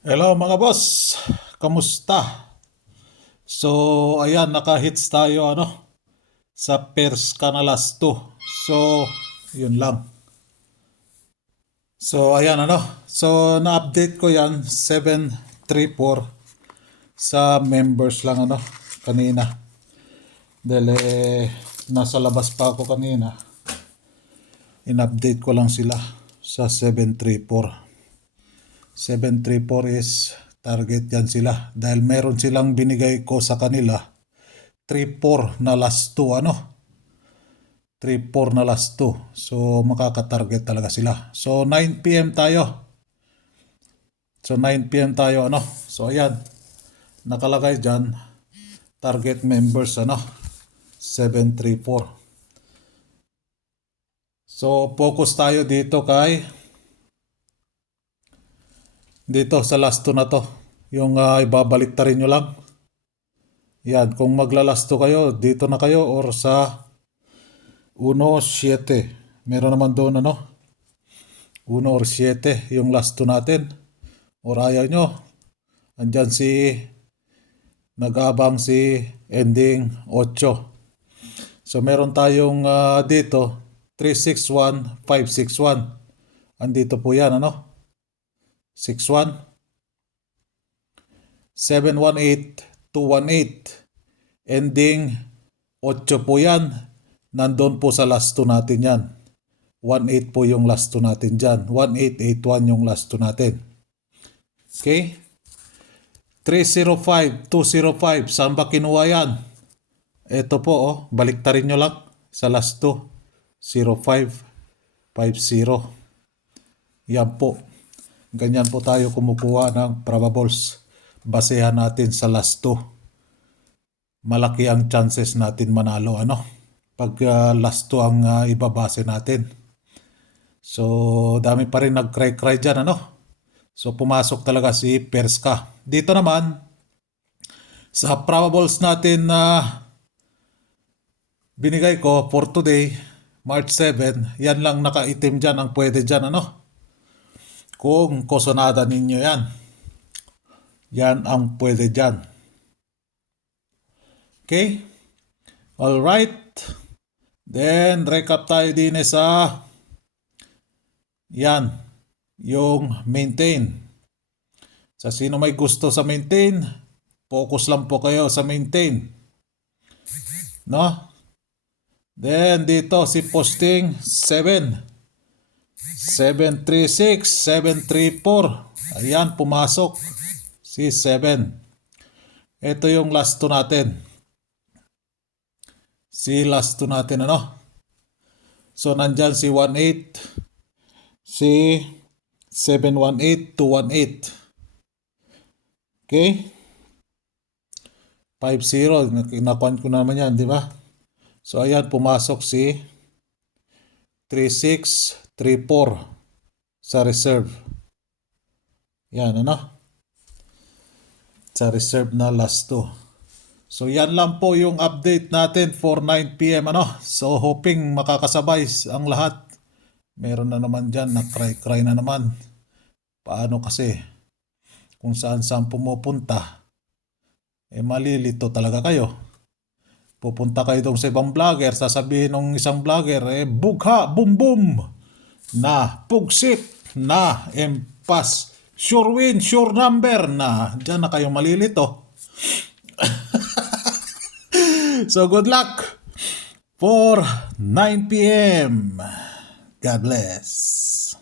Hello mga boss, kamusta? So ayan, naka-hits tayo sa Perska na last 2. So yun lang. So ayan So na-update ko yan 734 sa members lang kanina. Dahil nasa labas pa ako kanina. In-update ko lang sila sa 734. 734 is target yan sila dahil meron silang binigay ko sa kanila 3-4 na last 2 3-4 na last 2, so makaka-target talaga sila. So 9 p.m. tayo, so 9 p.m. tayo so ayan, nakalagay dyan target members 734. So focus tayo dito sa last 2 na to, yung ibabalik ta rin nyo lang. Yan, kung maglalasto kayo, dito na kayo or sa 1-7. Meron naman doon 1 or 7 yung last 2 natin. Or ayaw nyo, andyan nag-aabang si ending 8. So meron tayong dito 361, 561. Andito po yan 61, 718, 218. Ending 8 po yan. Nandun po sa last 2 natin yan. 18 po yung last 2 natin dyan. 1881 yung last 2 natin. Okay? 305, 205. Saan ba kinuha yan? Ito po baliktarin nyo lang sa last 2. 0550. Yan po. Ganyan po tayo kumukuha ng probables. Basehan natin sa last 2. Malaki ang chances natin manalo pag last 2 ang ibabase natin. So dami pa rin nag-cry dyan So pumasok talaga si Perska. Dito naman sa probables natin na binigay ko for today, March 7, yan lang nakaitim dyan ang pwede dyan kung kusonada ninyo yan. Yan ang pwede dyan. Okay? Alright. Then, recap tayo din sa yan, yung maintain. Sa sino may gusto sa maintain, focus lang po kayo sa maintain. Then, dito si posting 7. 736, 734. Ayan, pumasok si 7. Ito yung last 2 natin. Si last 2 natin So nandyan si 18, si 718, 218. Okay? 50, kinakuan ko naman yan, di ba? So ayan, pumasok si 3634 sa reserve. Yan sa reserve na last 2. So yan lang po yung update natin for 9 p.m. So hoping makakasabay ang lahat. Meron na naman dyan na cry na naman. Paano kasi kung saan pumupunta, malilito talaga kayo. Pupunta kayo doon sa ibang vlogger, sasabihin ng isang vlogger, bugha, boom boom, na pugsit, na empas, sure win, sure number, na dyan na kayo malilito. So good luck for 9 p.m. God bless.